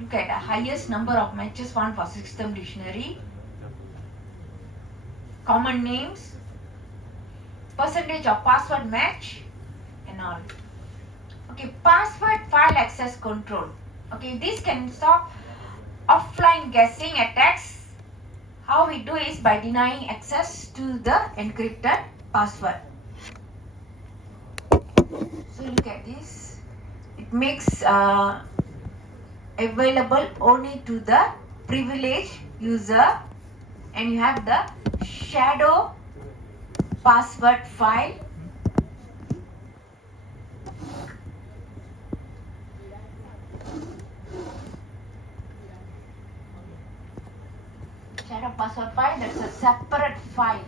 Look at the highest number of matches found for system dictionary, common names, percentage of password match, and all. Okay, password file access control. Okay, this can stop offline guessing attacks. How we do is by denying access to the encrypted password. So look at this. It makes available only to the privileged user, and you have the shadow password file. Shadow password file, that's a separate file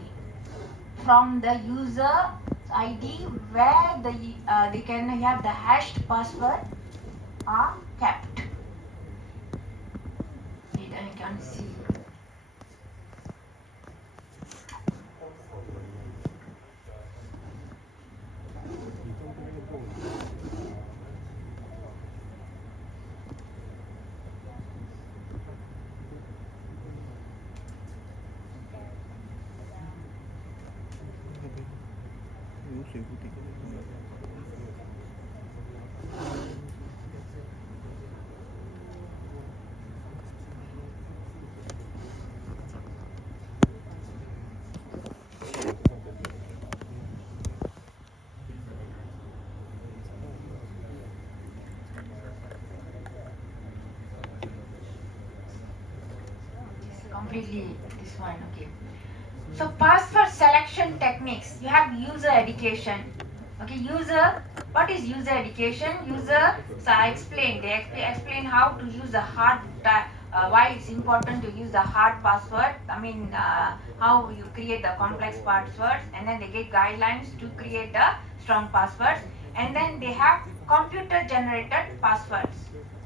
from the user ID where they can have the hashed password are kept. Then you can see. Completely this one. Okay, so password selection techniques, you have user education. Okay, user, what is user education? User, so I explained, they explain how to use the hard why it's important to use the hard password. I mean how you create the complex passwords, and then they give guidelines to create the strong passwords, and then they have computer generated passwords.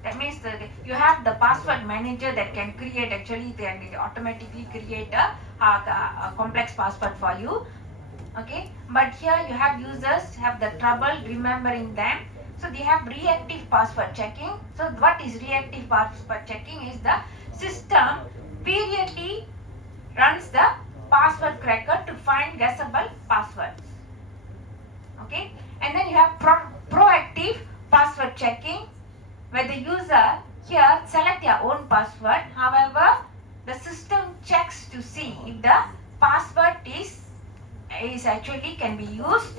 That means that you have the password manager that can create, actually they automatically create a complex password for you. Okay, but here you have users have the trouble remembering them, so they have reactive password checking. So what is reactive password checking? Is the system periodically runs the password cracker to find guessable passwords. Okay, and then you have proactive password checking, where the user here select their own password. However, the system checks to see if the password is actually can be used.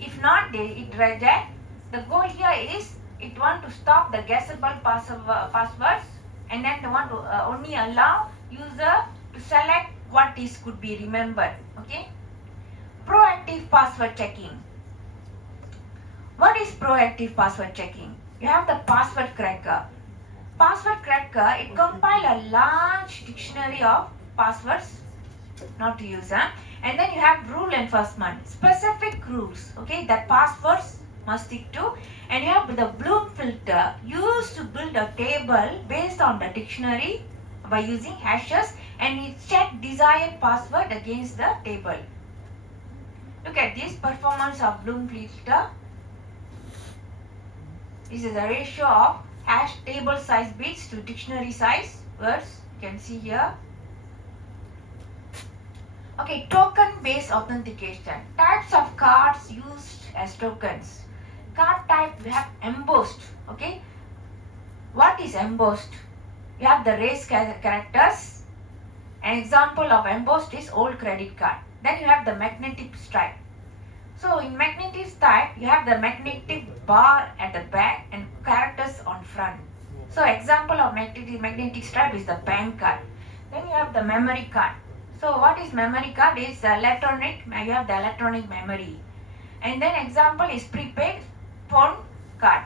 If not, it reject. The goal here is it want to stop the guessable passwords, and then they want to only allow user to select what is could be remembered. Okay. Proactive password checking. What is proactive password checking? You have the password cracker. Password cracker, it compile a large dictionary of passwords, not to use, and then you have rule enforcement, specific rules, okay, that passwords must stick to, and you have the Bloom filter used to build a table based on the dictionary by using hashes, and it check desired password against the table. Look at this performance of Bloom filter. This is the ratio of hash table size bits to dictionary size words. You can see here. Okay, token based authentication. Types of cards used as tokens. Card type, we have embossed. Okay, what is embossed? You have the raised characters. An example of embossed is old credit card. Then you have the magnetic stripe. So in magnetic stripe, you have the magnetic bar at the back and characters on front. So example of magnetic stripe is the bank card. Then you have the memory card. So what is memory card? Is electronic, you have the electronic memory. And then example is prepaid phone card.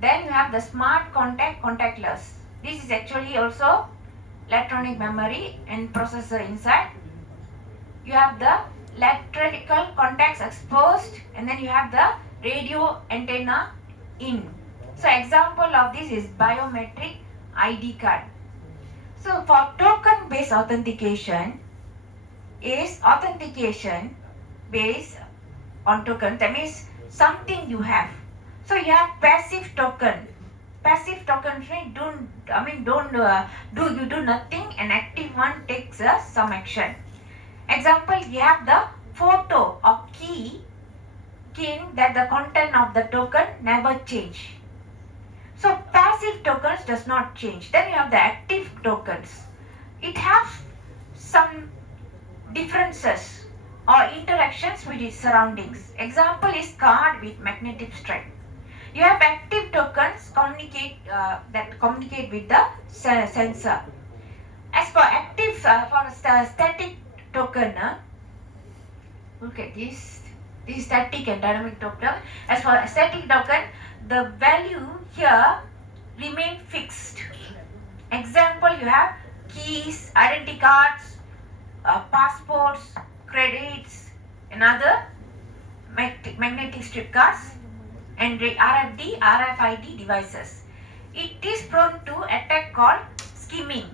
Then you have the smart contactless. This is actually also electronic memory and processor inside. You have the electrical contacts exposed, and then you have the radio antenna in. So example of this is biometric ID card. So for token based authentication is authentication based on token. That means something you have. So you have passive token. Passive tokens mean don't you do nothing, and active one takes some action. Example, you have the photo or key that the content of the token never change. So passive tokens does not change. Then you have the active tokens. It has some differences or interactions with its surroundings. Example is card with magnetic stripe. You have active tokens that communicate with the sensor. As for active, for static token, look at this. This is static and dynamic token. As for static token, the value here remain fixed. Example, you have keys, identity cards, passports, credits, and other magnetic strip cards, and RFID devices. It is prone to attack called skimming.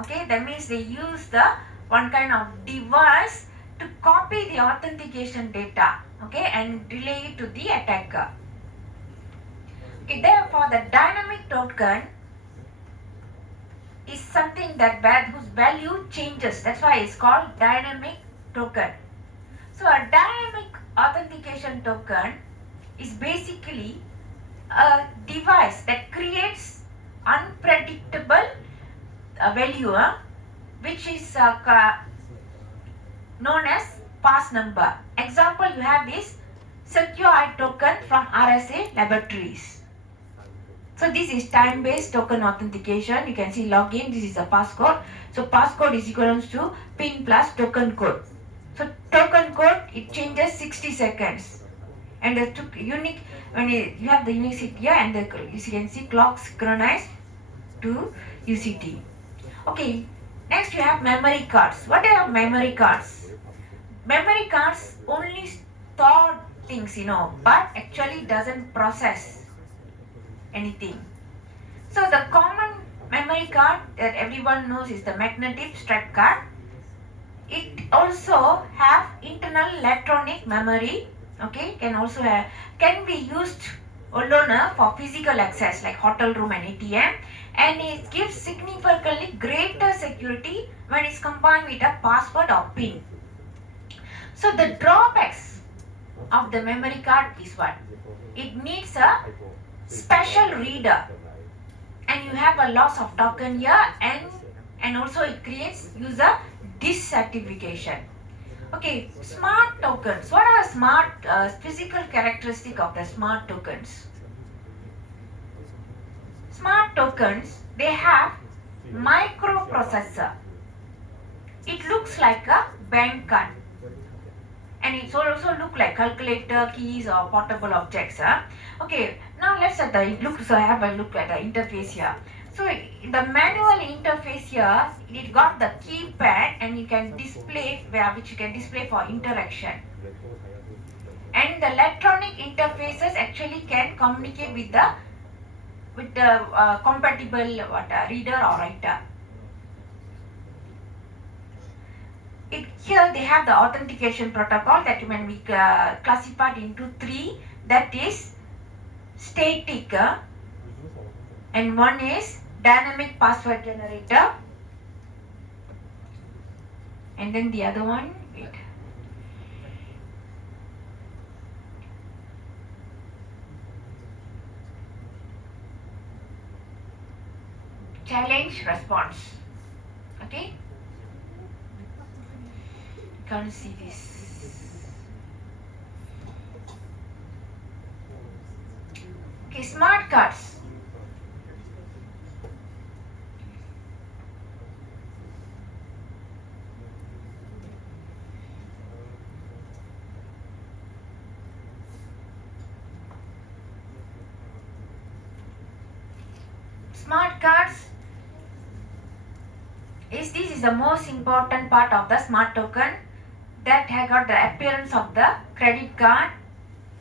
Okay, that means they use the one kind of device to copy the authentication data, okay, and relay it to the attacker. Okay, therefore the dynamic token is something whose value changes. That's why it's called dynamic token. So a dynamic authentication token is basically a device that creates unpredictable value, which is known as pass number. Example, you have this secure eye token from RSA Laboratories. So this is time-based token authentication. You can see login. This is a passcode. So passcode is equal to PIN plus token code. So token code, it changes 60 seconds. And the unique, when you have the unique here, and you can see clock synchronized to UCT. Okay, next you have memory cards. What are memory cards? Memory cards only store things, but actually doesn't process anything. So the common memory card that everyone knows is the magnetic stripe card. It also have internal electronic memory. Okay, can be used alone for physical access like hotel room and ATM, and it gives significantly greater security when it's combined with a password or PIN. So the drawbacks of the memory card is what? It needs a special reader, and you have a loss of token here, and also it creates user dissatisfaction. Okay, smart tokens. What are the smart physical characteristics of the smart tokens? Smart tokens, they have microprocessor. It looks like a bank card, and it also look like calculator, keys, or portable objects. Okay, now let's have a look at the interface here. So the manual interface here, it got the keypad, and you can display which you can display for interaction. And the electronic interfaces actually can communicate with the compatible reader or writer. Here they have the authentication protocol that can be classified into three. That is static, and one is dynamic password generator, and then the other one, challenge response. Okay, you can't see this. Okay, smart cards. Smart cards this is the most important part of the smart token, that I got the appearance of the credit card,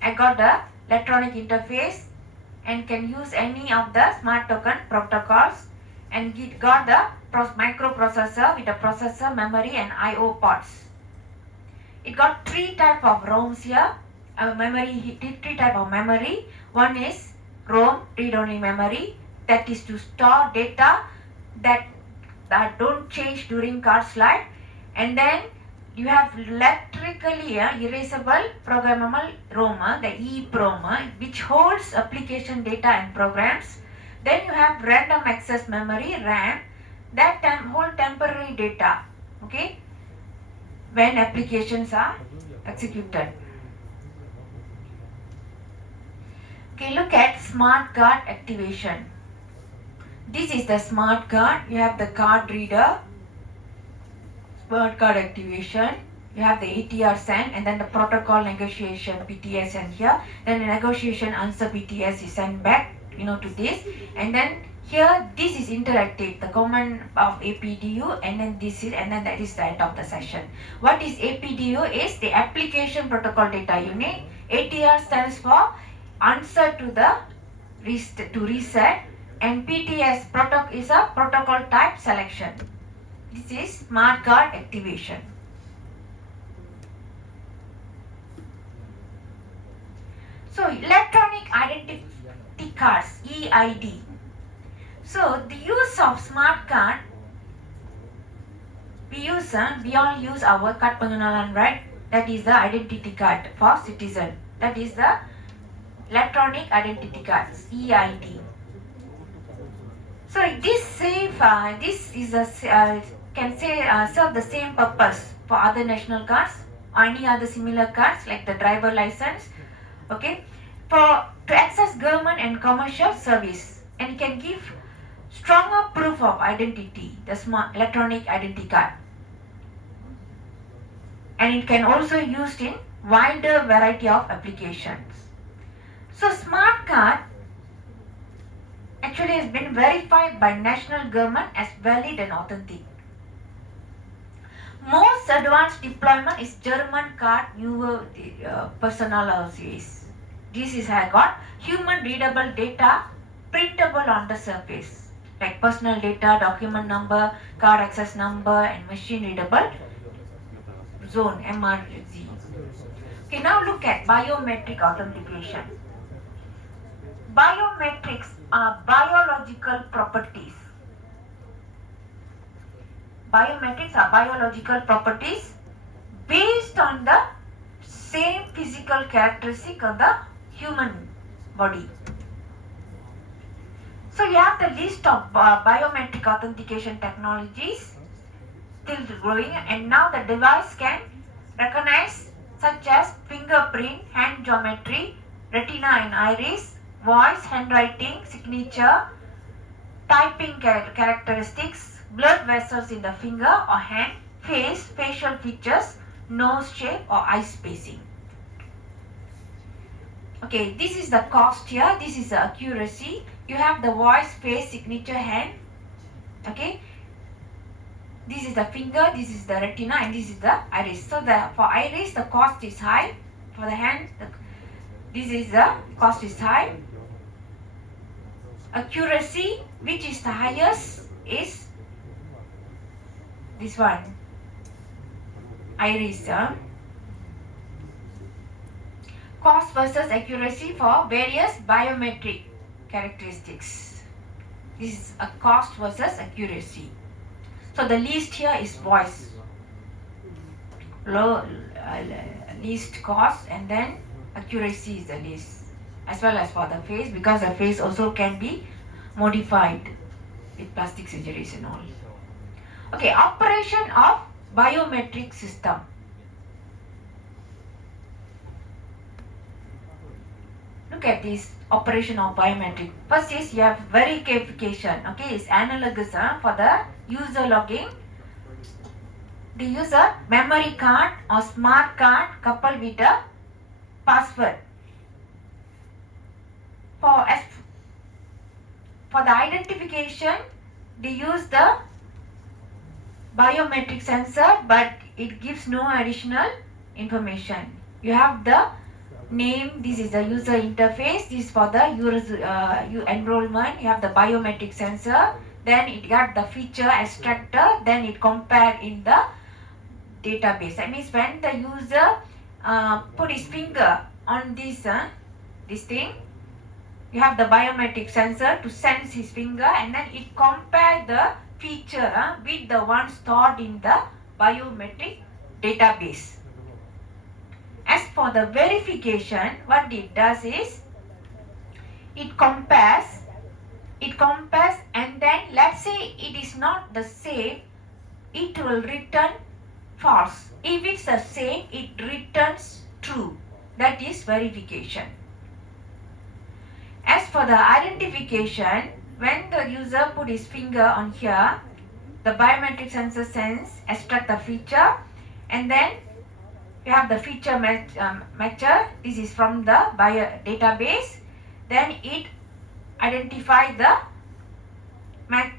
I got the electronic interface, and can use any of the smart token protocols, and it got the microprocessor with the processor, memory, and I/O ports. It got three type of ROMs here. Three type of memory. One is ROM, read-only memory, that is to store data that don't change during card's life. And then you have electrically erasable programmable ROM, the EEPROM, which holds application data and programs. Then you have random access memory, RAM, that hold temporary data, okay, when applications are executed. Okay, look at smart card activation. This is the smart card. You have the card reader, smart card activation. You have the ATR send, and then the protocol negotiation PTS and here. Then the negotiation answer PTS is sent back, to this. And then here this is interactive, the command of APDU, and then that is the end of the session. What is APDU? Is the application protocol data unit. ATR stands for answer to the reset, and PTS is a protocol type selection. This is smart card activation. So electronic identity cards, EID. So the use of smart card, we all use our card pengenalan, right? That is the identity card for citizen. That is the electronic identity cards, EID. So this can serve the same purpose for other national cards or any other similar cards like the driver license, okay, to access government and commercial service, and it can give stronger proof of identity, the smart electronic identity card, and it can also used in wider variety of applications. So smart card actually has been verified by national government as valid and authentic. Most advanced deployment is German card, newer personal series. This is got human readable data printable on the surface, like personal data, document number, card access number, and machine readable zone, MRZ. Okay, now look at biometric authentication. Biometrics are biological properties. Biometrics are biological properties based on the same physical characteristic of the human body. So you have the list of biometric authentication technologies still growing, and now the device can recognize such as fingerprint, hand geometry, retina and iris, voice, handwriting, signature, typing characteristics, blood vessels in the finger or hand, face, facial features, nose shape or eye spacing. Okay, this is the cost here, this is the accuracy. You have the voice, face, signature, hand. Okay, this is the finger, this is the retina, and this is the iris. So for iris the cost is high. For the hand, this is the cost is high. Accuracy, which is the highest, is this one, iris. Cost versus accuracy for various biometric characteristics. This is a cost versus accuracy. So the least here is voice, least cost, and then accuracy is the least, as well as for the face, because the face also can be modified with plastic surgeries and all. Okay, operation of biometric system. Look at this operation of biometric. First is you have verification. Okay, it's analogous for the user login. The user memory card or smart card coupled with a password. For the identification, they use the biometric sensor, but it gives no additional information. You have the name, this is the user interface, this is for the enrollment. You have the biometric sensor, then it got the feature extractor, then it compared in the database. That means when the user put his finger on this thing, you have the biometric sensor to sense his finger, and then it compares the feature with the one stored in the biometric database. As for the verification, what it does is it compares, and then let's say it is not the same, it will return false. If it's the same, it returns true. That is verification. As for the identification, when the user put his finger on here, the biometric sensor extract the feature, and then you have the feature matcher. This is from the database. Then it identify the match.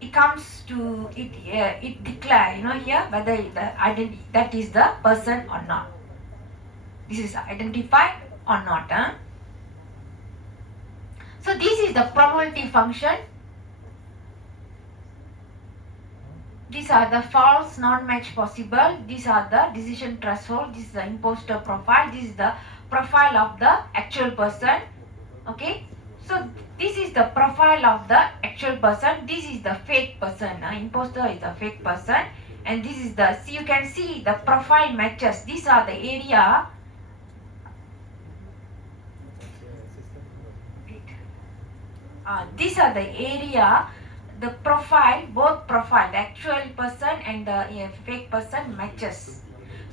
It comes to it. It declare, here whether that is the person or not. This is identified or not. So this is the probability function. These are the false non-match possible. These are the decision threshold. This is the imposter profile. This is the profile of the actual person. Okay. So this is the profile of the actual person. This is the fake person. Imposter is a fake person. And this is the, you can see the profile matches. These are the area. These are the area, the profile, both profile, the actual person and the fake person matches.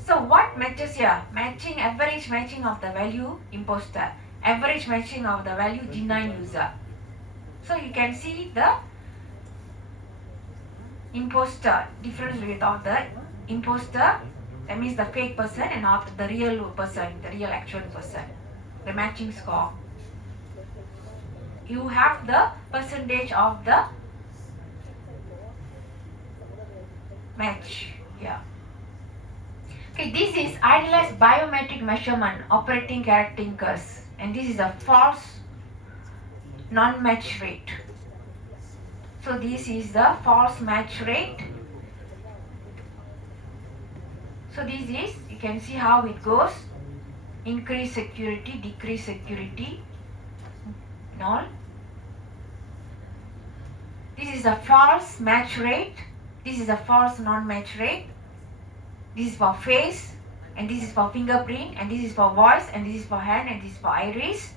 So what matches here? Matching, average matching of the value imposter, average matching of the value denied user. So you can see the imposter, difference with of the imposter, that means the fake person, and of the real person, the real actual person, the matching score. You have the percentage of the match here. Okay, this is idealized biometric measurement operating characteristics, and this is a false non-match rate. So this is the false match rate. So this is, you can see how it goes: increase security, decrease security, and all. This is a false match rate. This is a false non-match rate. This is for face, and this is for fingerprint, and this is for voice, and this is for hand, and this is for iris.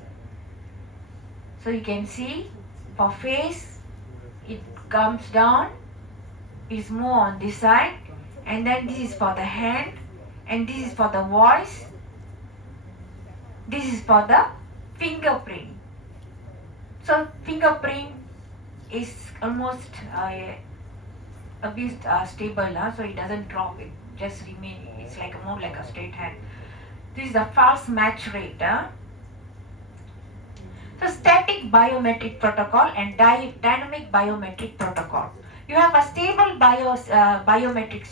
So you can see for face, it comes down, it's more on this side, and then this is for the hand, and this is for the voice, this is for the fingerprint. So fingerprint is almost a bit stable, so it doesn't drop, it just remain, it's like more like a straight hand. This is the false match rate. So static biometric protocol and dynamic biometric protocol. You have a stable biometric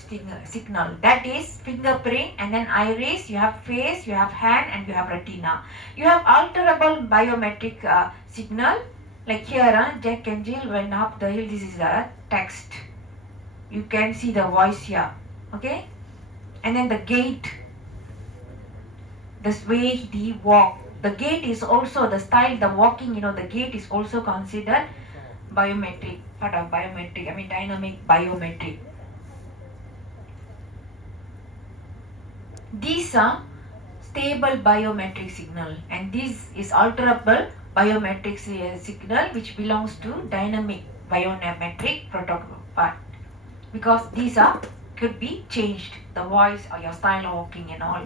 signal, that is fingerprint, and then iris, you have face, you have hand, and you have retina. You have alterable biometric signal, like here, Jack and Jill went up the hill, this is the text. You can see the voice here, okay? And then the gait, the way he walk. The gait is also the style, the walking, the gait is also considered biometric, part of biometric, dynamic biometric. These are stable biometric signal, and this is alterable biometric signal, which belongs to dynamic biometric protocol part, because these could be changed, the voice or your style of walking and all.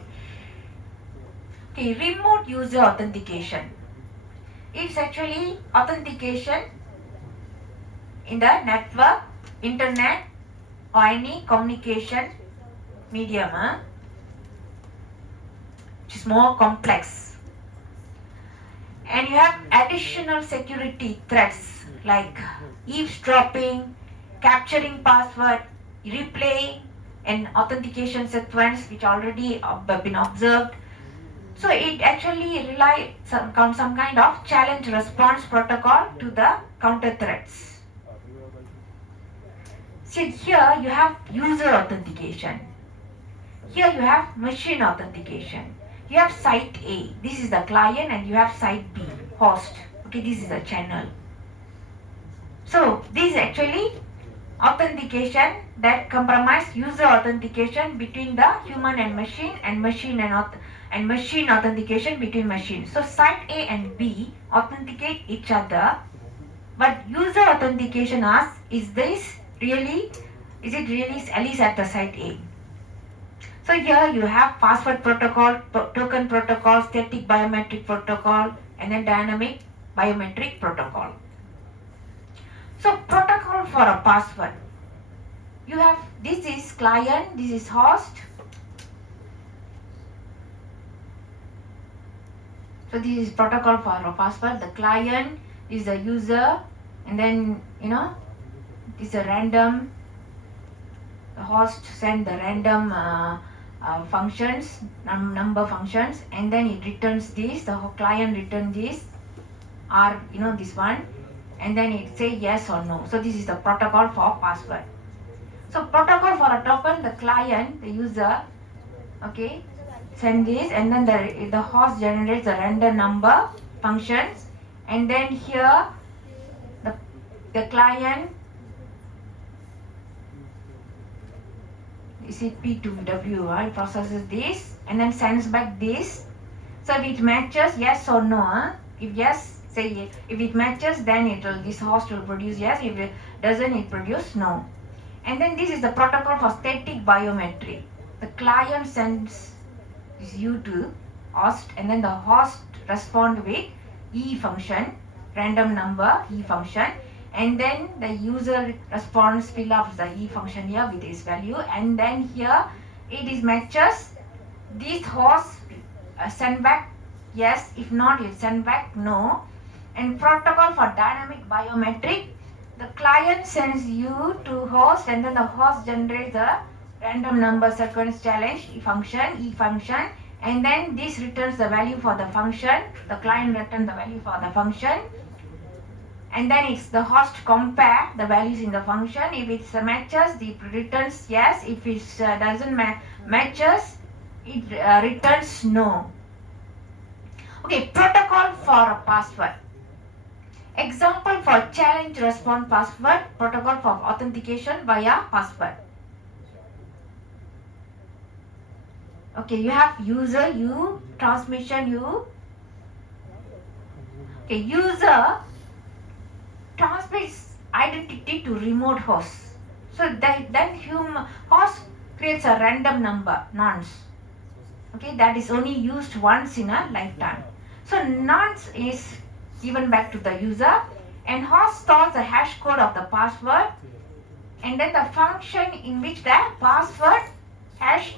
Okay, remote user authentication. It's actually authentication in the network, internet, or any communication medium, which is more complex. And you have additional security threats like eavesdropping, capturing password, replaying an authentication sequence which already have been observed. So it actually relies on some kind of challenge response protocol to the counter threats. So here you have user authentication. Here you have machine authentication. You have site A, this is the client, and you have site B, host. Okay, this is a channel. So this is actually authentication that compromise user authentication between the human and machine and machine authentication between machines. So site A and B authenticate each other, but user authentication asks, is it really Alice at the site A? So here you have password protocol, token protocol, static biometric protocol, and then dynamic biometric protocol. So protocol for a password. You have, this is client, this is host. So this is protocol for a password. The client is the user, and then this is a random. The host send the random functions, number functions, and then it returns this. The client returns this, or this one, and then it say yes or no. So this is the protocol for password. So protocol for a token, the client, the user, okay, send this, and then the host generates the random number functions, and then here the client is it P2W, right? Processes this and then sends back this. So if it matches yes or no, if yes, say yes. If it matches, then this host will produce yes. If it doesn't, it produce no. And then this is the protocol for static biometry. The client sends you to host, and then the host respond with E function, random number E function, and then the user response fill up the E function here with its value, and then here it is matches. This host send back yes, if not it send back no. And protocol for dynamic biometric, the client sends you to host, and then the host generates the random number sequence challenge E function, and then this returns the value for the function. The client returns the value for the function, and then it's the host compare the values in the function. If it matches, it returns yes. If it doesn't matches, it returns no. Okay, protocol for a password. Example for challenge response password, protocol for authentication via password. Okay, you have user U, transmission U. Okay, user transmits identity to remote host. So then human host creates a random number, nonce. Okay, that is only used once in a lifetime. So nonce is given back to the user, and host stores the hash code of the password, and then the function in which the password hash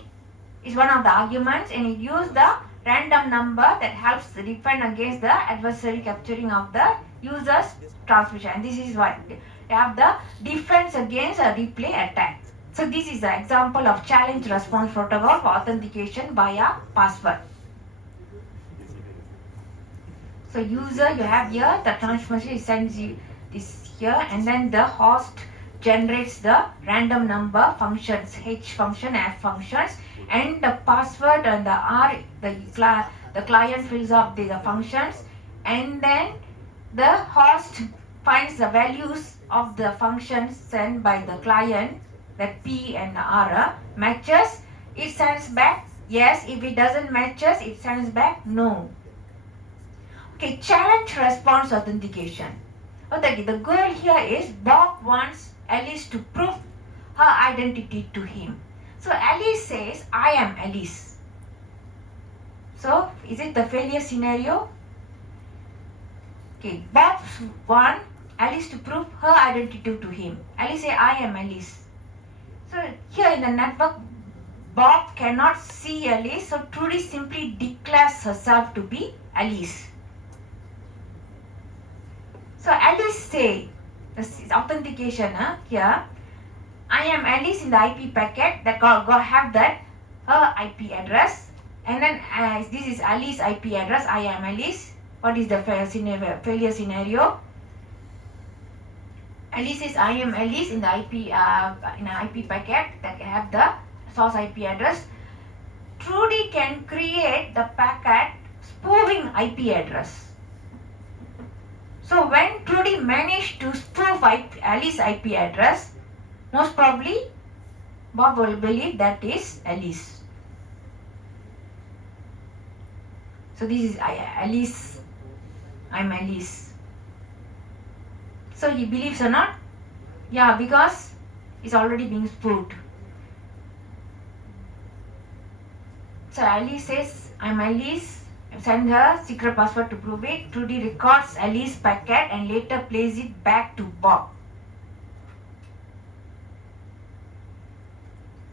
is one of the arguments, and it uses the random number that helps defend against the adversary capturing of the user's transmission. And this is what you have, the defense against a replay attack. So this is the example of challenge response protocol for authentication via password. So user, you have here the transmission sends you this here, and then the host generates the random number functions, H function, F functions, and the password and the R, the client fills up the functions, and then the host finds the values of the functions sent by the client, that P and R matches, it sends back yes. If it doesn't matches, it sends back no. Okay, challenge response authentication. Okay, the goal here is Bob wants Alice to prove her identity to him. So Alice says, I am Alice. So is it the failure scenario? Okay, Bob wants Alice to prove her identity to him. Alice says, I am Alice. So here in the network, Bob cannot see Alice, so Trudy simply declares herself to be Alice. So Alice say, this is authentication here, I am Alice in the IP packet that have that her IP address, and then this is Alice IP address, I am Alice. What is the failure scenario? Alice says, I am Alice in the IP in an IP packet that have the source IP address. Trudy can create the packet spoofing IP address. So when Trudy managed to spoof Alice's IP address, most probably Bob will believe that is Alice. So this is Alice. I'm Alice. So he believes or not? Yeah, because it's already being spoofed. So Alice says, I'm Alice. Send her secret password to prove it. Trudy records Alice's packet and later plays it back to Bob.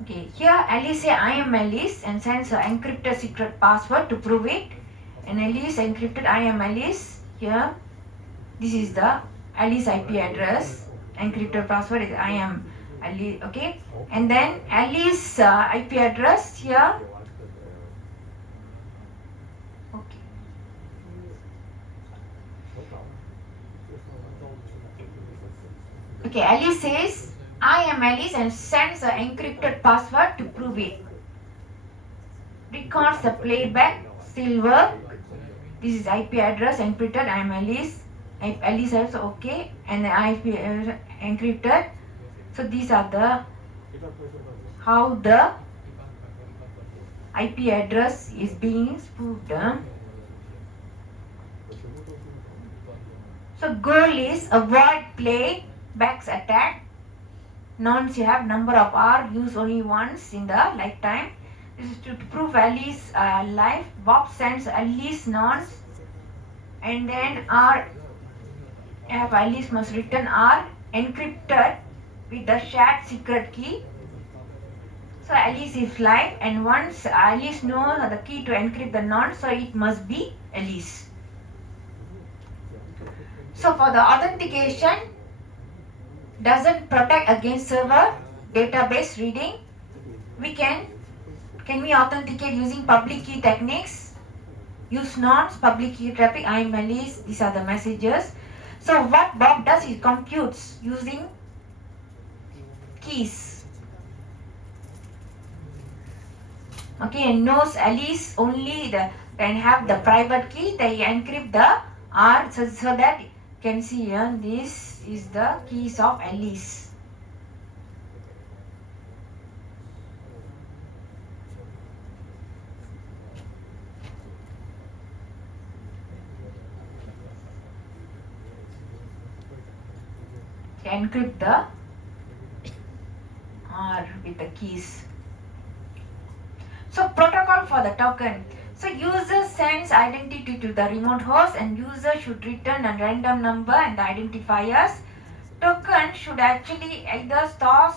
Okay, here Alice says, I am Alice and sends her encrypted secret password to prove it. And Alice encrypted, I am Alice. Here, this is the Alice IP address. Encrypted password is I am Alice. Okay, and then Alice IP address here. Okay, Alice says, I am Alice and sends an encrypted password to prove it. Records the playback, silver. This is IP address encrypted, I am Alice. Alice says okay, and the IP encrypted. So these are the how the IP address is being spoofed. So goal is avoid play backs attack. Nonce you have number of R used only once in the lifetime. This is to prove Alice life. Bob sends Alice nonce and then R have Alice must return R encrypted with the shared secret key. So Alice is live and once Alice knows the key to encrypt the nonce, so it must be Alice. So for the authentication, doesn't protect against server database reading. We can we authenticate using public key techniques? Use nonce, public key traffic, I am Alice, these are the messages. So what Bob does is computes using keys. Okay, and knows Alice only can have the private key, they encrypt the R so that you can see here, this is the keys of Alice. Encrypt the R with the keys. So protocol for the token. So user sends identity to the remote host and user should return a random number and the identifiers. Token should actually either store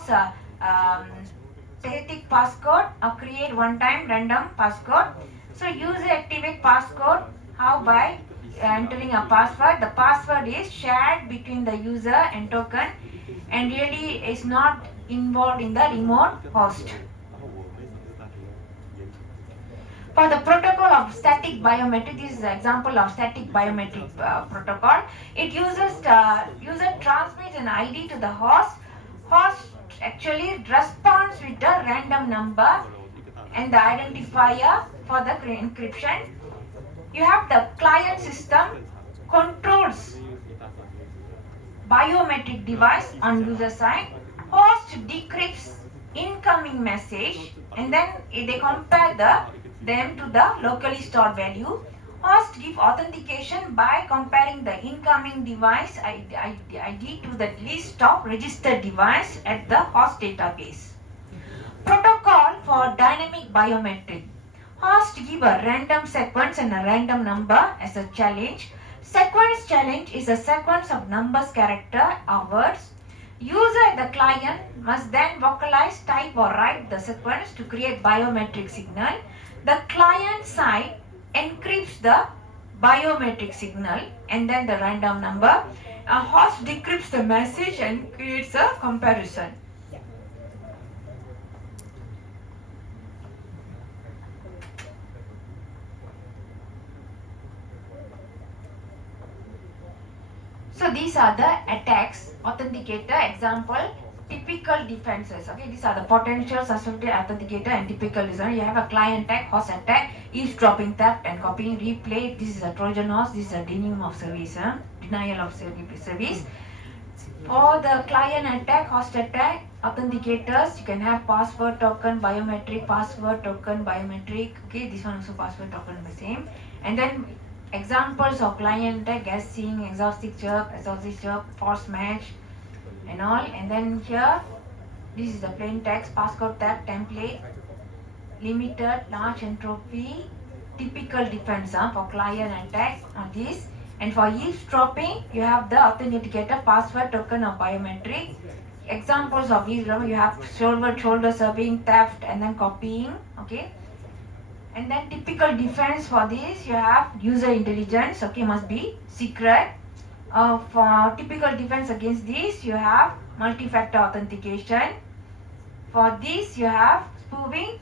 static passcode or create one-time random passcode. So user activate passcode how by entering a password. The password is shared between the user and token and really is not involved in the remote host. For the protocol of static biometric, this is an example of static biometric protocol. It uses user transmits an ID to the host. Host actually responds with a random number and the identifier for the encryption. You have the client system controls biometric device on user side. Host decrypts incoming message and then they compare them to the locally stored value. Host give authentication by comparing the incoming device ID to the list of registered device at the host database. Protocol for dynamic biometric. Host give a random sequence and a random number as a challenge. Sequence challenge is a sequence of numbers, character or words. User at the client must then vocalize, type or write the sequence to create biometric signal. The client side encrypts the biometric signal and then the random number. A host decrypts the message and creates a comparison. So these are the attacks, authenticator, example, typical defenses. Okay, these are the potential suspected authenticator and typical design. You have a client attack, host attack, eavesdropping, theft and copying, replay. This is a Trojan horse, this is a denium of service. denial of service. For the client attack, host attack, authenticators, you can have password token, biometric, password token, biometric. Okay, this one also password token the same. And then examples of client attack, guessing, exhaustive chirp, false match, and all. And then here, this is the plain text, passcode tab, template, limited, large entropy, typical defense for client attack on this. And for eavesdropping, you have the authenticator, password token or biometric. Examples of eavesdropping, you have shoulder serving, theft, and then copying. Okay. And then typical defense for this, you have user intelligence. Okay, must be secret. For typical defense against this, you have multi-factor authentication. For this, you have spoofing.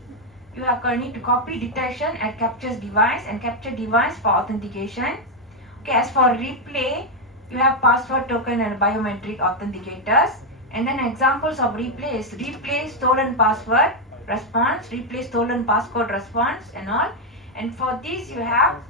You have need to copy detection and captures device and capture device for authentication. Okay, as for replay, you have password token and biometric authenticators. And then examples of replay is replay stolen password response, replay stolen passcode response and all. And for this you have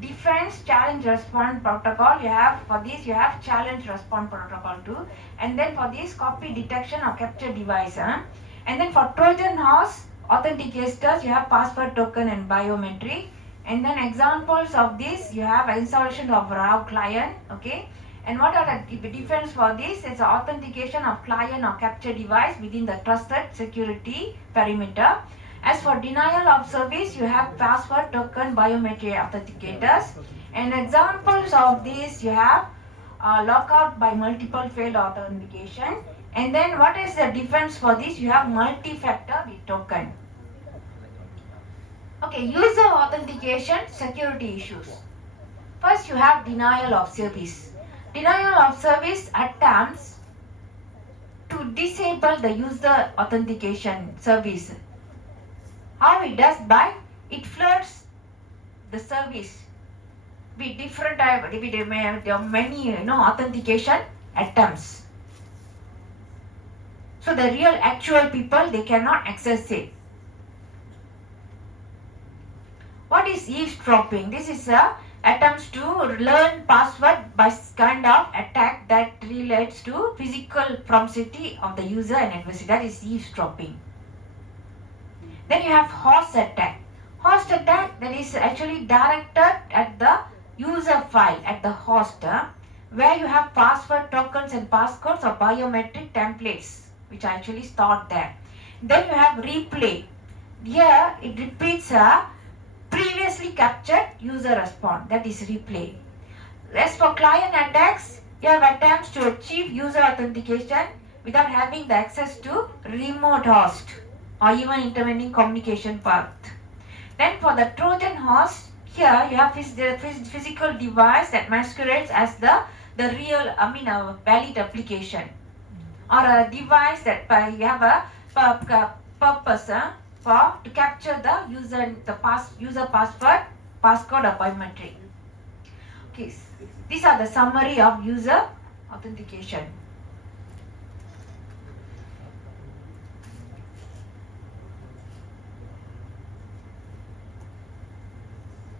defense challenge response protocol. You have for this you have challenge response protocol too. And then for this copy detection or capture device. And then for Trojan horse authenticators, you have password token and biometric. And then examples of this, you have installation of raw client. Okay. And what are the defense for this? It's authentication of client or capture device within the trusted security perimeter. As for denial of service, you have password token biometric authenticators. And examples of this, you have lockout by multiple failed authentication. And then what is the defense for this? You have multi-factor with token. Okay, user authentication, security issues. First, you have denial of service. Denial of service attempts to disable the user authentication service. How it does? By it floods the service with different type, with many authentication attempts. So the real actual people, they cannot access it. What is eavesdropping? This is a attempts to learn password by kind of attack that relates to physical proximity of the user and adversary. That is eavesdropping. Then you have host attack. Host attack, that is actually directed at the user file, at the host, where you have password tokens and passcodes or biometric templates, which are actually stored there. Then you have replay. Here it repeats a previously captured user response, that is replay. As for client attacks, you have attempts to achieve user authentication without having the access to remote host or even intervening communication path. Then for the Trojan horse, here you have the physical device that masquerades as the real, a valid application, or a device that you have a purpose to capture the user password, passcode or biometric. Okay, these are the summary of user authentication.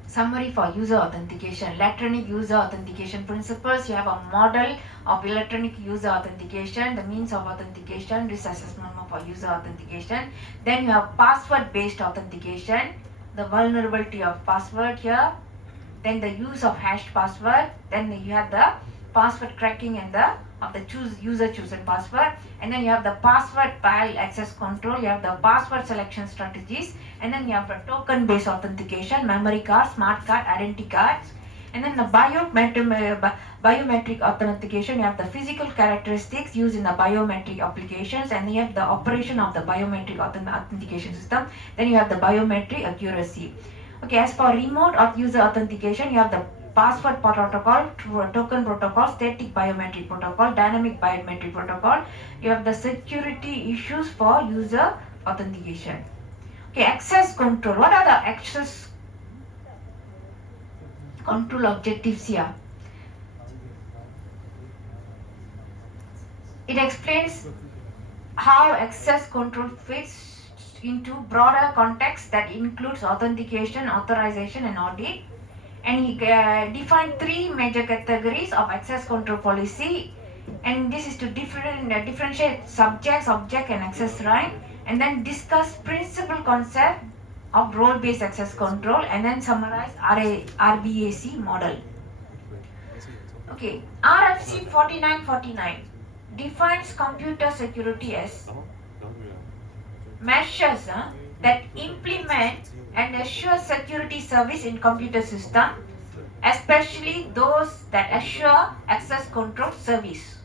Summary for user authentication. Electronic user authentication principles. You have a model of electronic user authentication, the means of authentication, risk assessment for user authentication. Then you have password based authentication, the vulnerability of password here. Then the use of hashed password. Then you have the password cracking and the user chosen password. And then you have the password file access control. You have the password selection strategies. And then you have the token based authentication, memory card, smart card, identity cards. And then the biometric authentication, you have the physical characteristics used in the biometric applications, and then you have the operation of the biometric authentication system. Then you have the biometric accuracy. Okay, as for remote user authentication, you have the password protocol, token protocol, static biometric protocol, dynamic biometric protocol. You have the security issues for user authentication. Okay, access control. What are the access control objectives here? It explains how access control fits into broader context that includes authentication, authorization and audit. and he defined three major categories of access control policy, and this is to differentiate subject, object and access right, and then discuss principal concept of role-based access control, and then summarize RBAC model. Okay, RFC 4949 defines computer security as measures that implement and assure security service in computer system, especially those that assure access control service.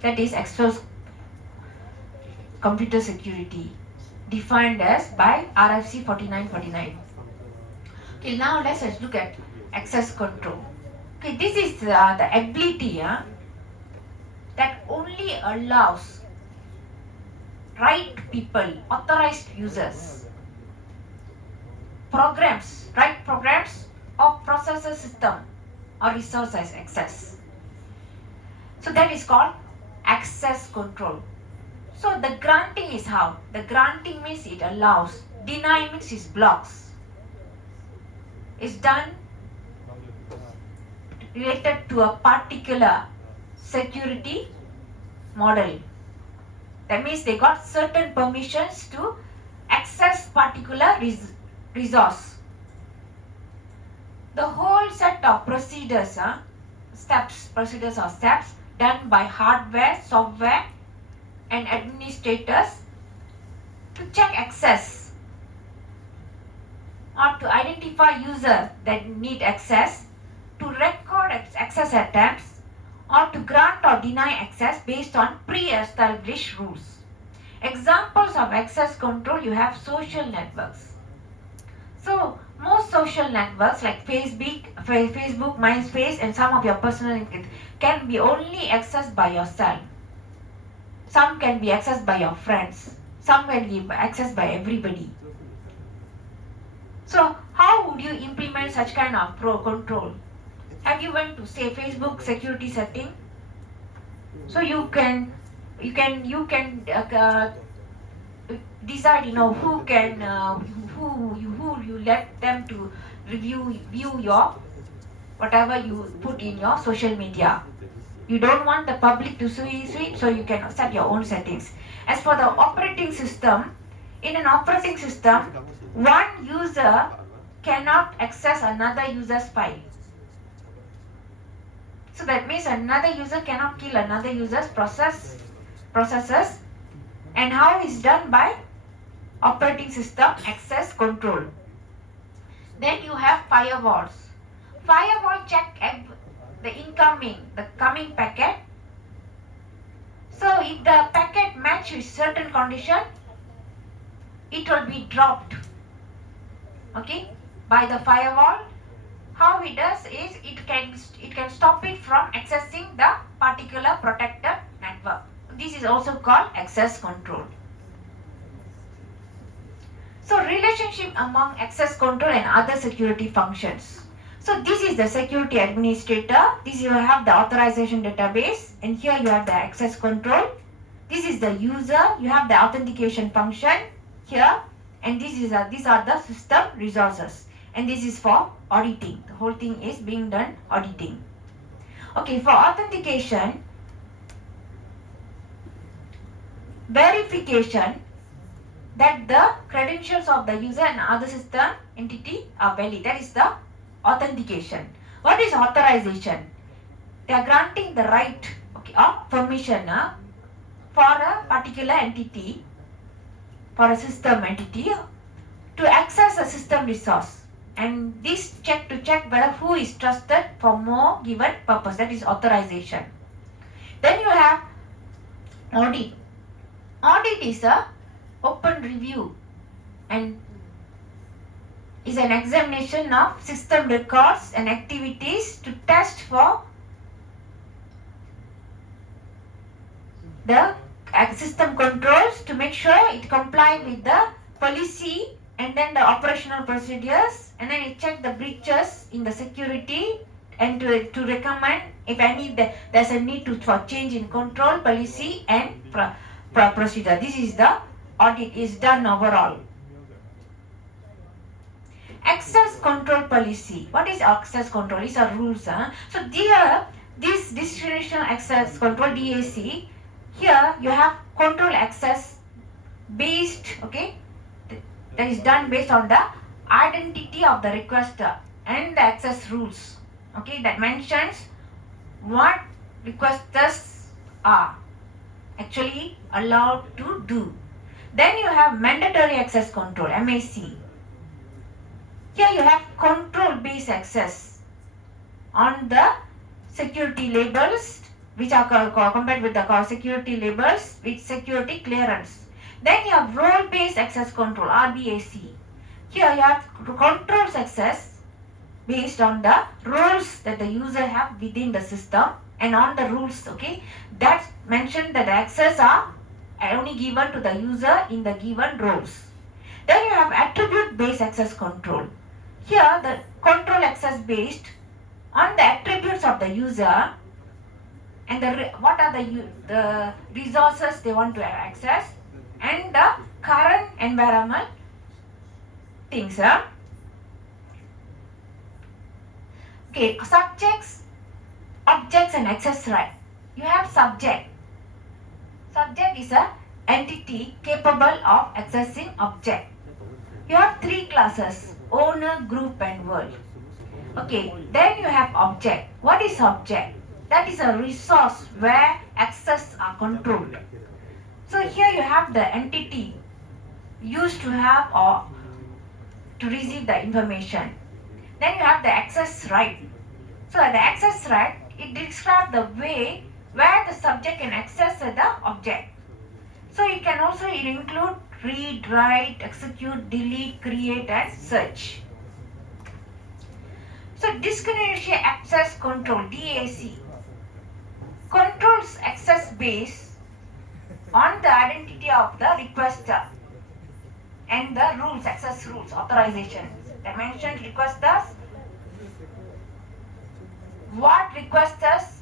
That is access computer security defined as by RFC 4949. Okay, now let's look at access control. Okay, this is the ability that only allows right people, authorized users, right programs or processor system or resources access. So that is called access control. So the granting is how? The granting means it allows, deny means it blocks. It's done related to a particular security model. That means they got certain permissions to access particular resource. The whole set of procedures done by hardware, software and administrators to check access or to identify users that need access, to record access attempts, or to grant or deny access based on pre-established rules. Examples of access control, you have social networks. So most social networks like Facebook, MySpace and some of your personal can be only accessed by yourself. Some can be accessed by your friends. Some can be accessed by everybody. So how would you implement such kind of control? Have you went to say Facebook security setting? So you can decide who you let them to view your whatever you put in your social media. You don't want the public to see it, so you can set your own settings. As for the operating system, in an operating system, one user cannot access another user's file. So that means another user cannot kill another user's processes, and how is done by operating system access control. Then you have firewalls. Firewall check the coming packet. So if the packet matches certain condition, it will be dropped. Okay, by the firewall. How it does is it can stop it from accessing the particular protected network. This is also called access control. So relationship among access control and other security functions. So this is the security administrator. This you have the authorization database, and here you have the access control. This is the user. You have the authentication function here, and these are the system resources. And this is for auditing. The whole thing is being done auditing. Okay, for authentication, verification that the credentials of the user and other system entity are valid. That is the authentication. What is authorization? They are granting the right or permission for a particular entity, for a system entity to access a system resource. And this check whether who is trusted for more given purpose. That is authorization. Then you have audit. Audit is a open review and is an examination of system records and activities to test for the system controls to make sure it complies with the policy and then the operational procedures, and then it check the breaches in the security and to recommend if any there's a need for change in control policy and procedure. This is the audit is done overall. Access control policy. What is access control? It's a rules. So here, this distributional access control DAC, here you have control access based, okay, that is done based on the identity of the requester and the access rules, okay, that mentions what requesters are actually allowed to do. Then you have mandatory access control, MAC. Here you have control based access on the security labels which are compared with the security labels with security clearance. Then you have role based access control, RBAC. Here you have controls access based on the roles that the user have within the system and on the rules, okay, that's mentioned that the access are only given to the user in the given roles. Then you have attribute based access control. Here the control access based on the attributes of the user and what are the resources they want to access and the current environment things. Okay, subjects, objects and access right. You have subject. Subject is a entity capable of accessing object. You have three classes, owner, group and world. Okay, then you have object. What is object? That is a resource where access are controlled. So here you have the entity used to have or to receive the information. Then you have the access right. So the access right, it describes the way where the subject can access the object. So it can also include read, write, execute, delete, create and search. So discriminatory access control, DAC, controls access based on the identity of the requester and the rules, access rules, authorization. Dimension requesters, what requesters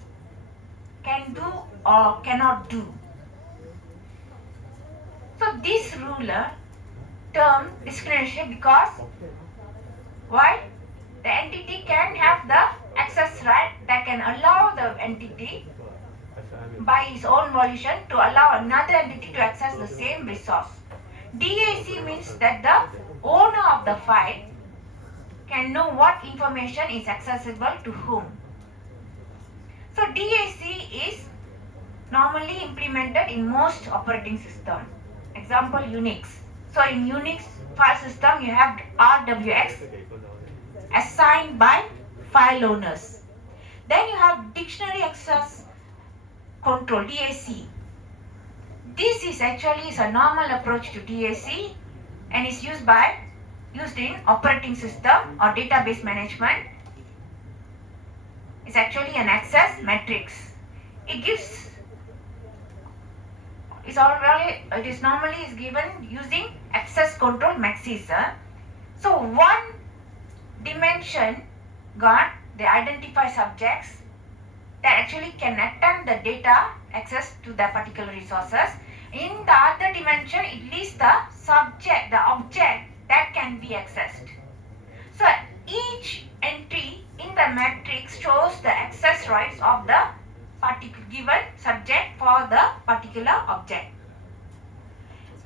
can do or cannot do. So this ruler term discrimination because why? The entity can have the access right that can allow the entity by its own volition to allow another entity to access the same resource. DAC means that the owner of the file can know what information is accessible to whom. So DAC is normally implemented in most operating systems. Example, Unix. So in Unix file system you have RWX assigned by file owners. Then you have dictionary access control, DAC. This is actually a normal approach to DAC and is used in operating system or database management. It's actually an access matrix. It is normally given using access control matrices. So one dimension got the identify subjects that actually can attempt the data access to the particular resources. In the other dimension, it lists the subject, the object that can be accessed. So each entry in the matrix shows the access rights of the given subject for the particular object.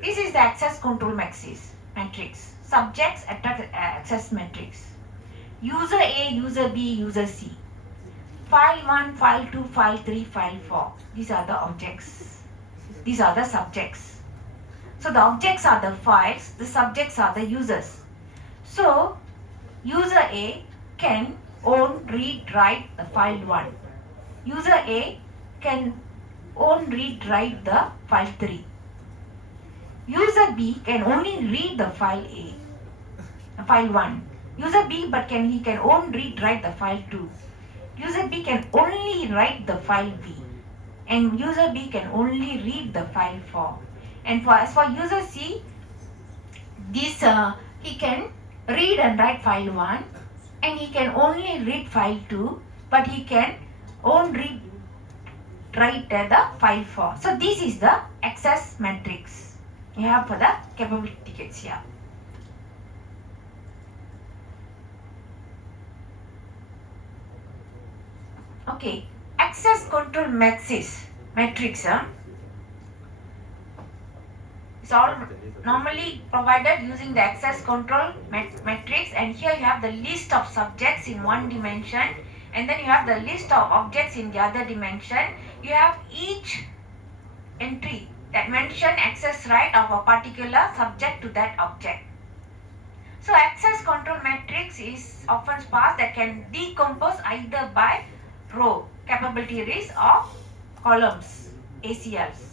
This is the access control matrix. Subjects access matrix. User A, user B, user C. File 1, file 2, file 3, file 4. These are the objects. These are the subjects. So the objects are the files, the subjects are the users. So user A can own, read, write the file 1. User A can own, read, write the file 3. User B can only read the file file 1. User B he can only read, write the file 2. User B can only write the file B. And user B can only read the file 4. And as for user C, he can read and write file 1 and he can only read file 2, but he can only write the file 4. So this is the access matrix. You have for the capability tickets here. Okay, access control matrix. It's all normally provided using the access control matrix, and here you have the list of subjects in one dimension, and then you have the list of objects in the other dimension. You have each entry that mention access right of a particular subject to that object. So access control matrix is often sparse that can decompose either by row, capability list, or columns, ACLs.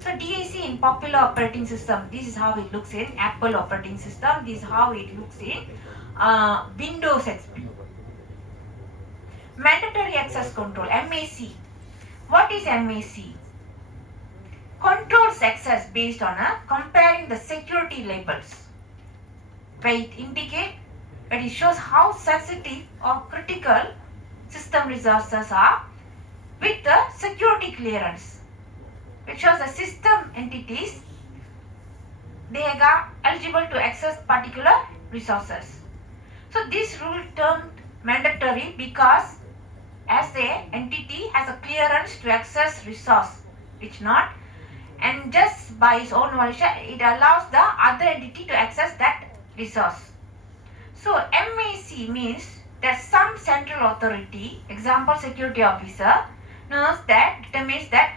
So DAC in popular operating system, this is how it looks in Apple operating system, this is how it looks in Windows XP. Mandatory access control, MAC. What is MAC? Controls access based on comparing the security labels, where it indicates, where it shows how sensitive or critical system resources are with the security clearance. It shows the system entities, they are eligible to access particular resources. So this rule termed mandatory because as a entity has a clearance to access resource, which not, and just by its own volition it allows the other entity to access that resource. So MAC means that some central authority, example security officer, knows that, determines that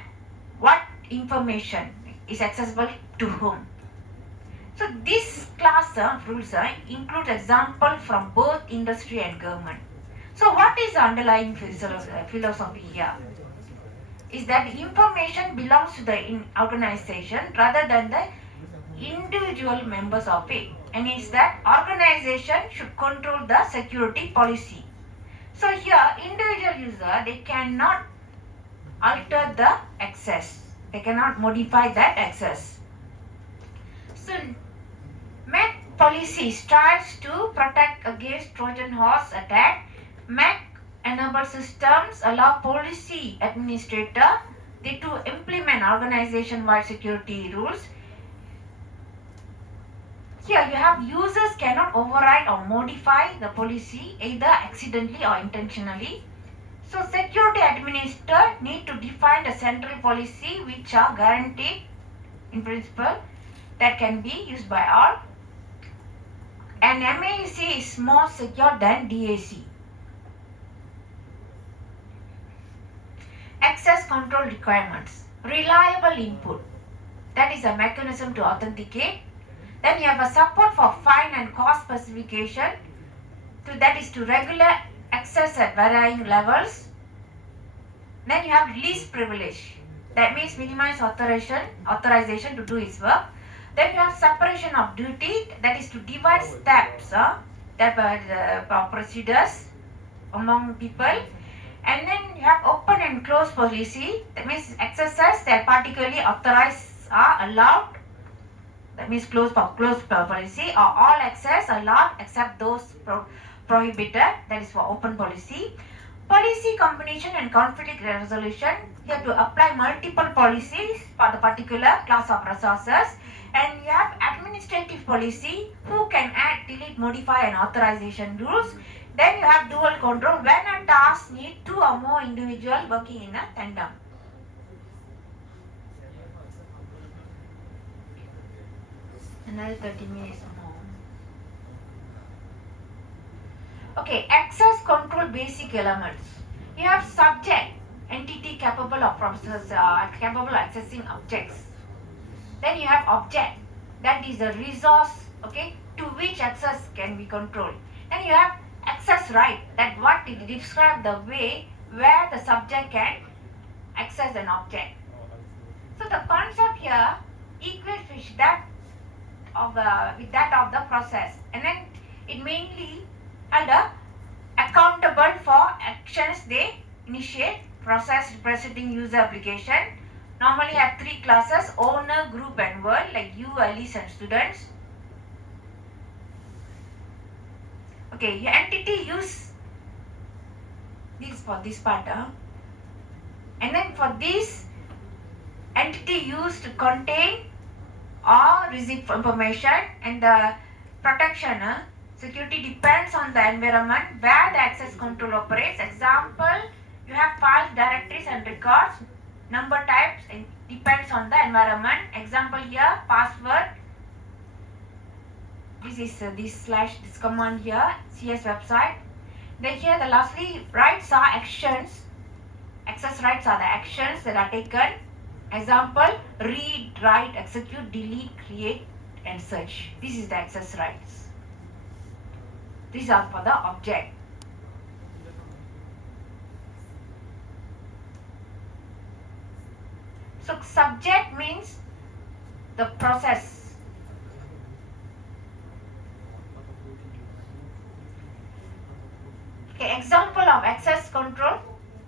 what information is accessible to whom. So this class of rules include example from both industry and government. So what is the underlying philosophy here? Is that information belongs to the organization rather than the individual members of it, and it's that organization should control the security policy. So here individual user, they cannot alter the access. They cannot modify that access. So MAC policy strives to protect against Trojan horse attack. MAC enabled systems allow policy administrator to implement organization-wide security rules. Here you have users cannot override or modify the policy either accidentally or intentionally. So security administrator need to define the central policy which are guaranteed in principle that can be used by all. And MAC is more secure than DAC. Access control requirements. Reliable input. That is a mechanism to authenticate. Then you have a support for fine and cost specification. That is to regular access at varying levels. Then you have least privilege. That means minimize authorization to do its work. Then you have separation of duty. That is to divide steps, procedures among people. And then you have open and closed policy. That means accesses that particularly authorized are allowed. That means closed policy, or all access allowed except those prohibited. That is for open policy. Policy combination and conflict resolution. You have to apply multiple policies for the particular class of resources. And you have administrative policy, who can add, delete, modify and authorization rules. Then you have dual control, when a task needs two or more individuals working in a tandem. Another 30 minutes more. Okay, access control basic elements. You have subject, entity capable of accessing objects. Then you have object, that is the resource, okay, to which access can be controlled. Then you have access right, that what it describes the way where the subject can access an object. So the concept here equates with that of the process, and then it mainly held accountable for actions they initiate, process representing user application. Normally have three classes: owner, group and world, like you, Alice and students. Okay, your entity use this for this part, and then for this entity used to contain or receive information, and the protection security depends on the environment where the access control operates. Example, you have files, directories and records. Number types, it depends on the environment. Example here, password. This is this command here, CS website. Then here the lastly rights are actions. Access rights are the actions that are taken. Example, read, write, execute, delete, create and search. This is the access rights. These are for the object. So subject means the process. Okay, example of access control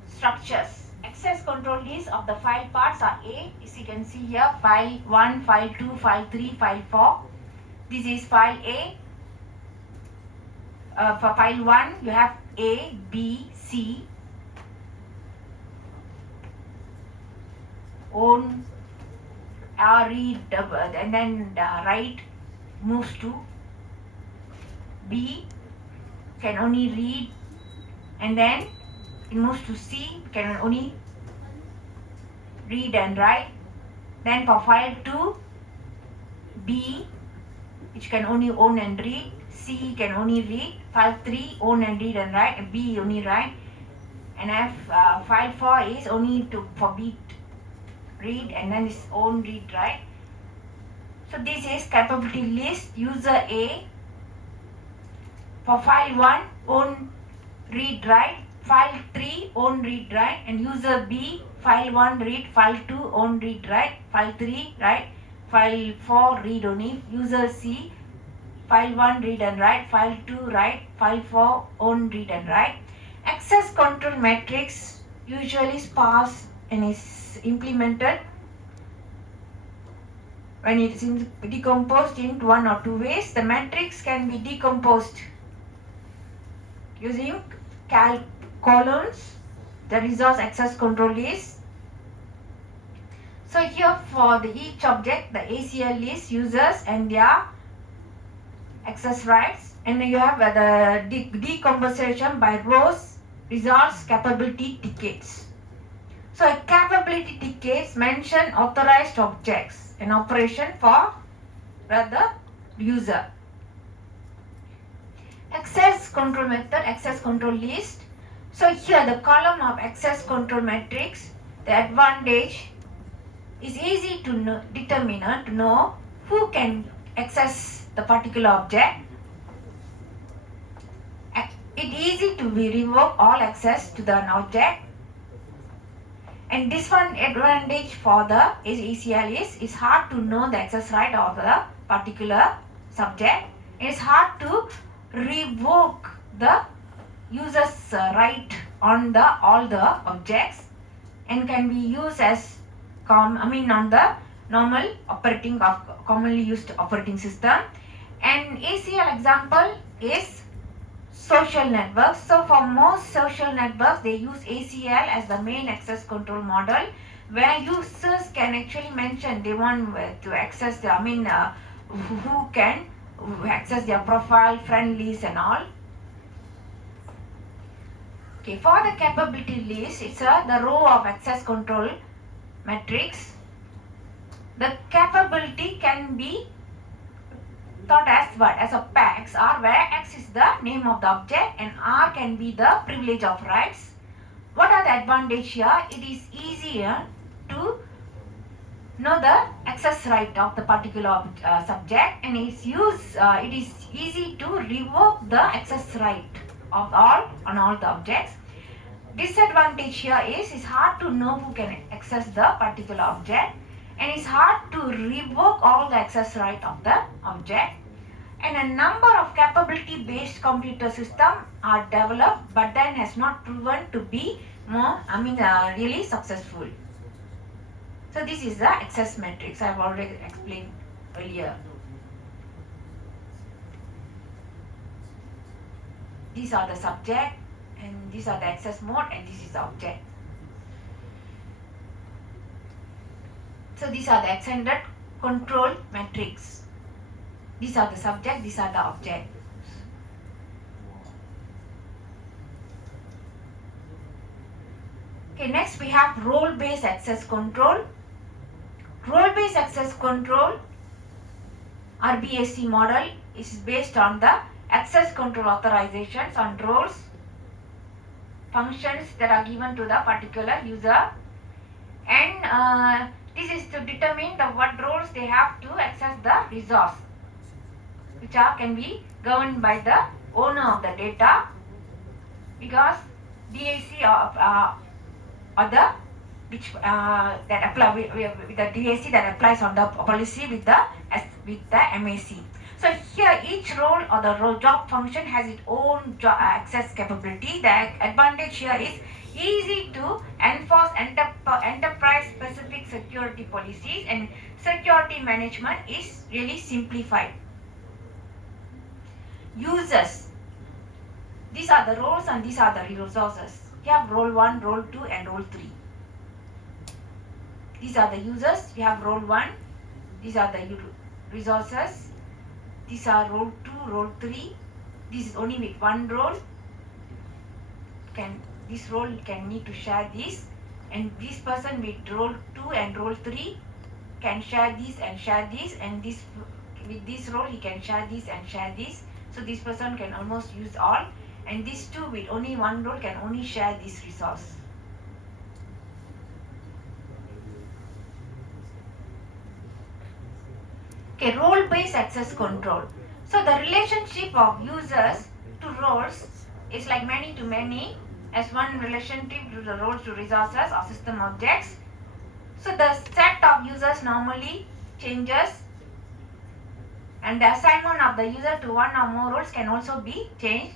structures. Access control list of the file parts are A, as you can see here, file 1, file 2, file 3, file 4. This is file A. For file 1, you have A, B, C. Own, read, and then write moves to B, can only read, and then it moves to C, can only read and write. Then for file 2, B, which can only own and read, C can only read, file 3 own and read and write, and B only write, and file 4 is only for B read and then its own read write. So this is capability list. User A for file 1 own read write, file 3 own read write, and user B file 1 read, file 2 own read write, file 3 write, file 4 read only. User C file 1 read and write, file 2 write, file 4 own read and write. Access control matrix usually sparse and is implemented when it is decomposed into one or two ways. The matrix can be decomposed using columns, the resource access control list. So here for each object, the ACL list, users and their access rights, and you have the decomposition by rows, resource, capability, tickets. So a capability tickets mention authorized objects, an operation for the user. Access control method, access control list. So here the column of access control matrix, the advantage is easy to determine, to know who can access the particular object. It is easy to revoke all access to the object. And this one advantage for the ACL is hard to know the access right of the particular subject. It is hard to revoke the user's right on all the objects, and can be used as on the normal commonly used operating system. And ACL example is social networks. So for most social networks, they use ACL as the main access control model, where users can actually mention they want to access the who can access their profile, friend list and all. Okay, for the capability list, it's the row of access control matrix. The capability can be thought as what? As a PAX, or where X is the name of the object and R can be the privilege of rights. What are the advantage here? It is easier to know the access right of the particular subject, and it is easy to revoke the access right of on all the objects. Disadvantage here is it's hard to know who can access the particular object, and it's hard to revoke all the access right of the object. And a number of capability based computer systems are developed, but then has not proven to be really successful. So this is the access matrix I have already explained earlier. These are the subject, and these are the access mode, and this is the object. So these are the extended control matrix. These are the subject, these are the object. Okay, next we have role-based access control. Role-based access control RBAC model is based on the access control authorizations on roles, functions that are given to the particular user, and this is to determine what roles they have to access the resource, which can be governed by the owner of the data, because DAC or the which that apply with the DAC that applies on the policy with the MAC. So here each role or the role job function has its own access capability. The advantage here is easy to enforce enterprise specific security policies, and security management is really simplified. Users. These are the roles and these are the resources. You have role 1, role 2 and role 3. These are the users. We have role 1. These are the resources. These are role 2, role 3. This is only with one role. This role can need to share this, and this person with role 2 and role 3 can share this and share this, and this with this role he can share this and share this. So this person can almost use all, and these two with only one role can only share this resource. Okay, role-based access control. So the relationship of users to roles is like many to many, as one relationship to the roles to resources or system objects. So the set of users normally changes, and the assignment of the user to one or more roles can also be changed.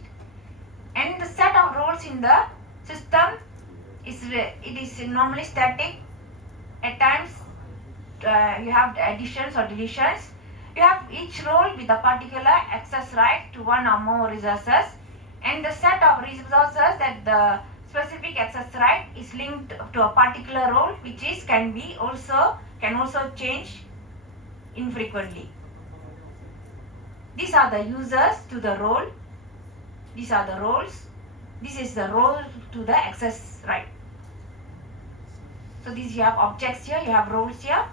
And the set of roles in the system is normally static. At times you have additions or deletions. You have each role with a particular access right to one or more resources, and the set of resources that the specific access right is linked to a particular role, which is can also change infrequently. These are the users to the role. These are the roles. This is the role to the access right. So these you have objects here, you have roles here.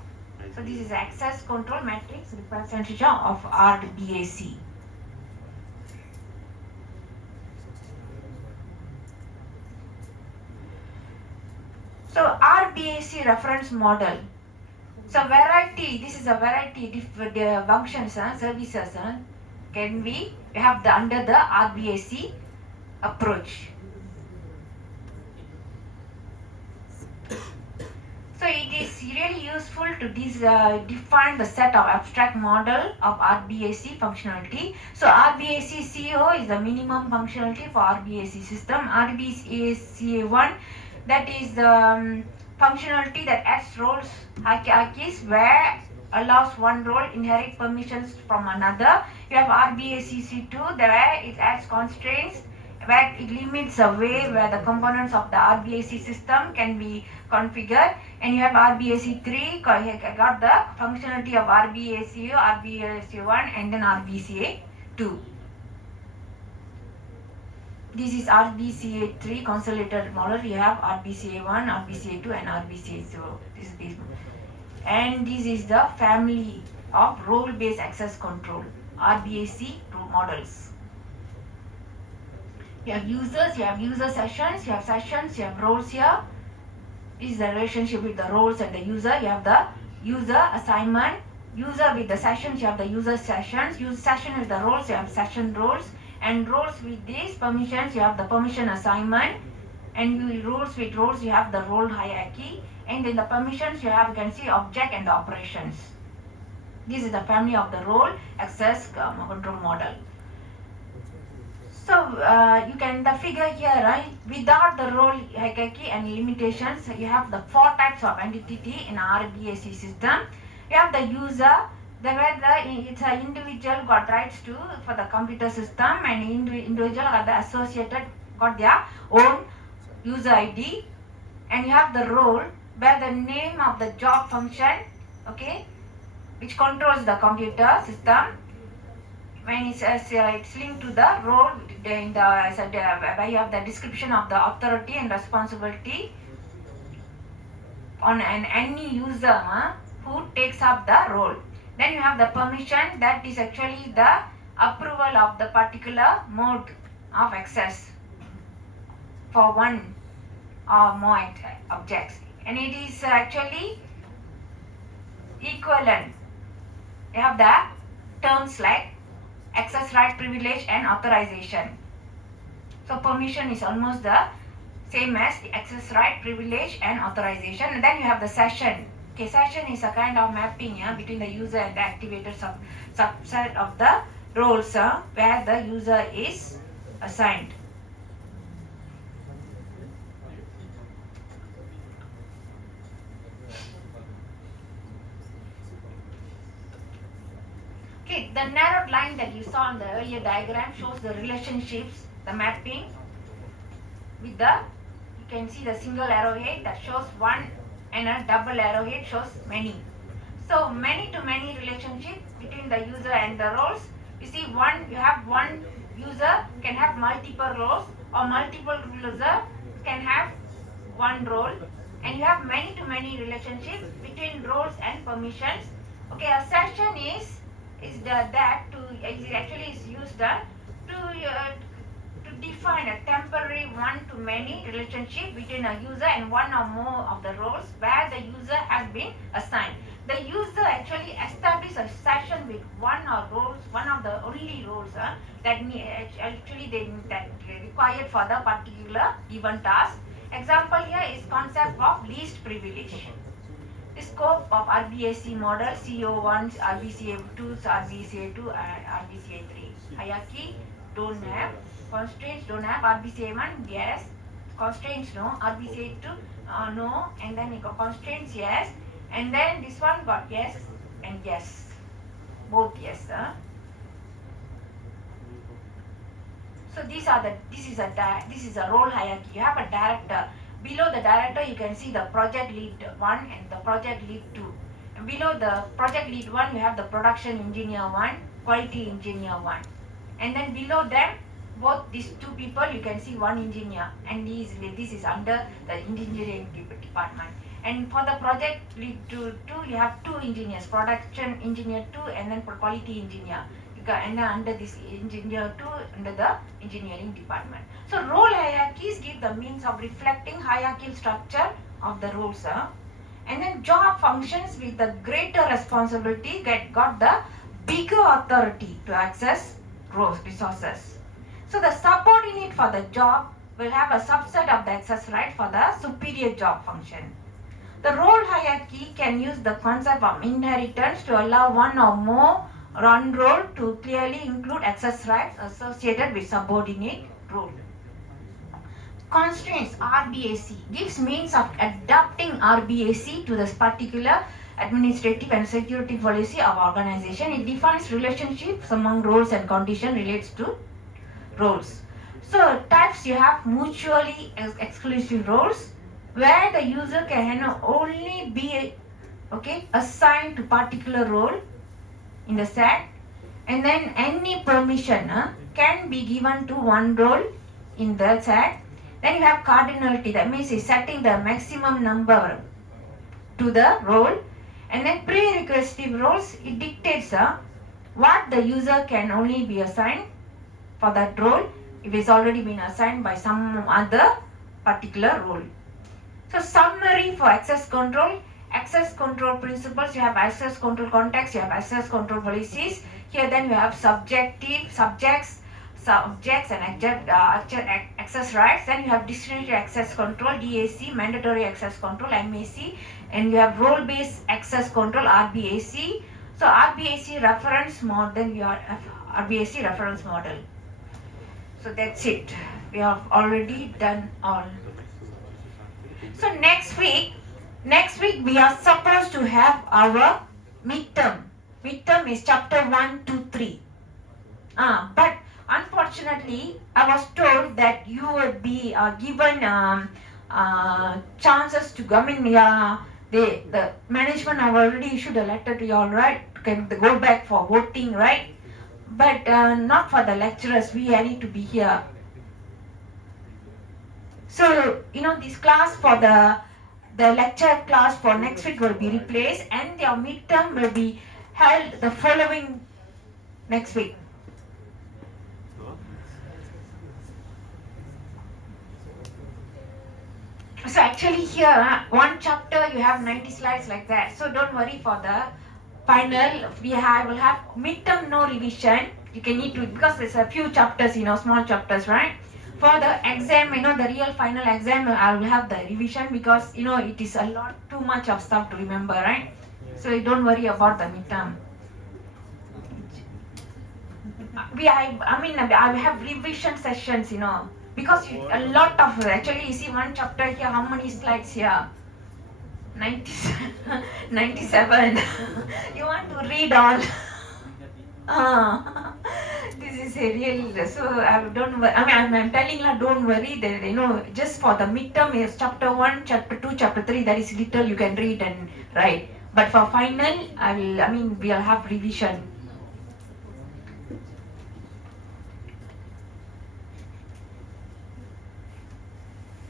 So this is access control matrix representation of RBAC. So RBAC reference model. So variety, this is a variety of functions, services can be have under the RBAC approach. So it is really useful to define the set of abstract model of RBAC functionality. So RBAC CO is the minimum functionality for RBAC system. RBAC1, that is the functionality that adds roles hierarchies where allows one role inherit permissions from another. You have RBAC2 where it adds constraints, where it limits the way where the components of the RBAC system can be configured. And you have RBAC3 got the functionality of RBACU, RBAC1 and then RBCA2. This is RBCA3 consolidated model. You have RBCA1, RBCA2 and RBCA0. And this is the family of role-based access control, RBAC models. You have users, you have user sessions, you have roles here. This is the relationship with the roles and the user. You have the user assignment, user with the sessions, you have the user sessions, user session with the roles, you have session roles, and roles with these permissions, you have the permission assignment, and roles with roles, you have the role hierarchy, and in the permissions, you can see object and the operations. This is the family of the role access control model. So you can the figure here, right? Without the role hierarchy and limitations, you have the 4 types of entity in RBAC system. You have the user, it's an individual got rights to for the computer system, and individual got the associated got their own user ID, and you have the role where the name of the job function, okay, which controls the computer system. When it's linked to the role, in the where you have the description of the authority and responsibility on any user who takes up the role. Then you have the permission, that is actually the approval of the particular mode of access for one or more objects, and it is actually equivalent. You have the terms like access right, privilege and authorization. So permission is almost the same as the access right, privilege and authorization. And then you have the session. Okay, session is a kind of mapping between the user and the activator subset of the roles where the user is assigned. Okay, the narrowed line that you saw in the earlier diagram shows the relationships, the mapping with the, you can see the single arrowhead that shows one and a double arrowhead shows many. So many to many relationship between the user and the roles. You see, you have one user can have multiple roles, or multiple user can have one role, and you have many to many relationships between roles and permissions. Okay, a session is used to define a temporary one-to-many relationship between a user and one or more of the roles where the user has been assigned. The user actually establishes a session with one of the only roles that required for the particular given task. Example here is concept of least privilege. The scope of RBAC model, CO1, RBCA2, RBCA2, and RBCA3. Hierarchy don't have, constraints don't have, RBCA1 yes, constraints no, RBCA2 no, and then you got constraints yes, and then this one got yes and yes, both yes. So this is a role hierarchy. You have a director. Below the director, you can see the project lead 1 and the project lead 2. And below the project lead 1, you have the production engineer 1, quality engineer 1. And then below them, both these two people, you can see one engineer. And this is under the engineering department. And for the project lead 2, you have two engineers, production engineer 2 and then quality engineer. And under this engineer 2 under the engineering department. So role hierarchies give the means of reflecting hierarchical structure of the roles. And then job functions with the greater responsibility got the bigger authority to access resources. So the subordinate for the job will have a subset of the access right for the superior job function. The role hierarchy can use the concept of inheritance to allow one or more run role to clearly include access rights associated with subordinate role. Constraints RBAC gives means of adapting RBAC to this particular administrative and security policy of organization. It defines relationships among roles and condition relates to roles. So types, you have mutually exclusive roles where the user can only be assigned to particular role in the set, and then any permission can be given to one role in the set. Then you have cardinality, that means it's setting the maximum number to the role. And then prerequisite roles, it dictates what the user can only be assigned for that role if it's already been assigned by some other particular role. So summary for access control. Access control principles, you have access control context, you have access control policies. Here then you have subjects and access rights. Then you have discriminatory access control, DAC, mandatory access control, MAC, and you have role-based access control, RBAC. So RBAC reference model, then you have RBAC reference model. So that's it. We have already done all. So next week we are supposed to have our midterm. Midterm is chapter 1, 2, 3. But unfortunately, I was told that you would be given chances to come in. The management have already issued a letter to you all, right? can go back for voting, right? But not for the lecturers. We need to be here. So this class for the lecture class for next week will be replaced, and your midterm will be held the following next week. So actually here, one chapter you have 90 slides like that. So don't worry for the final. Will have midterm no revision. You can need to, because there's a few chapters, small chapters, right? For the exam, the real final exam, I will have the revision because it is a lot too much of stuff to remember, right? So you don't worry about the midterm. I have revision sessions, because a lot of, actually you see one chapter here, how many slides here? 97. 97. You want to read all? This is a real, so I'm telling her, don't worry, that just for the midterm is chapter 1, chapter 2, chapter 3, that is little you can read and write. But for final, we'll have revision.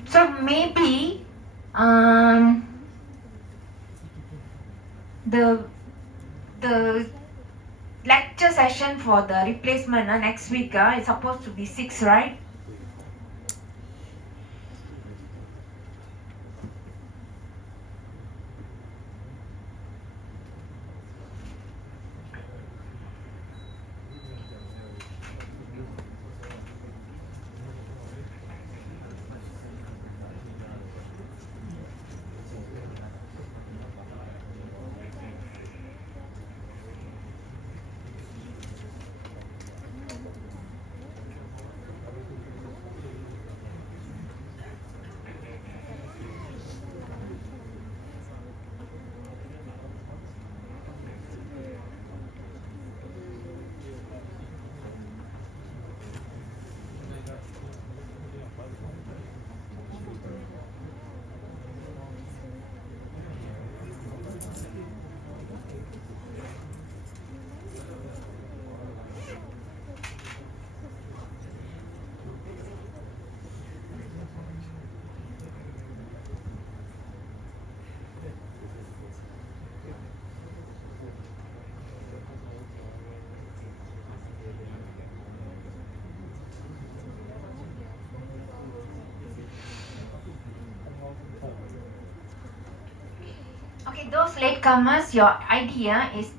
So maybe the lecture session for the replacement next week is supposed to be 6, right? Okay, those latecomers, your idea is